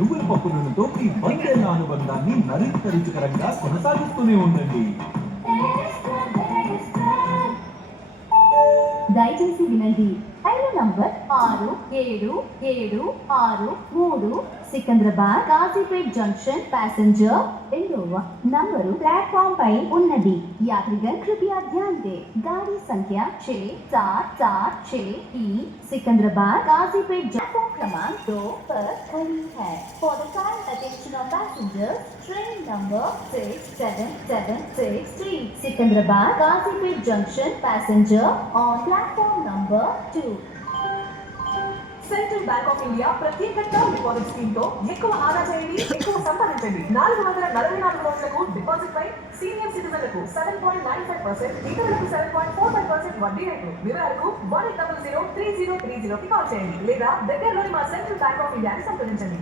నువ్వుల పప్పు నూనెతో మీ వందేళ్ల అనుబంధాన్ని మరింత రుచికరంగా కొనసాగిస్తూనే ఉండండి. దయచేసి వినండి. రైలు number 6776 Secunderabad Kazipet junction passenger రెండవ నంబరు ప్లాట్ఫామ్ పై ఉన్నది. यात्रीगण कृपया ध्यान दें, गाड़ी संख्या 6746 सिकंदराबाद काजीपेट प्लेटफॉर्म क्रमांक 2 पर खड़ी है. For the kind attention of passengers, train number 67763 Secunderabad Kazipet junction passenger on platform number 2. Central bank of India ప్రత్యేక టర్మ్ డిపాజిట్ స్కీమ్ తో ఎక్కువ ఆదా చేయండి, ఎక్కువ సంపాదించండి. 444 రోజులకు డిపాజిట్ పై సీనియర్ సిటిజన్లకు 7.95%, ఇతరులకు 7.45% వడ్డీ రేటు. వివరాలకు 1800 3030 కి కాల్ చేయండి లేదా దగ్గరలోని మా సెంట్రల్ బ్యాంక్ ఆఫ్ ఇండియాని సంప్రదించండి.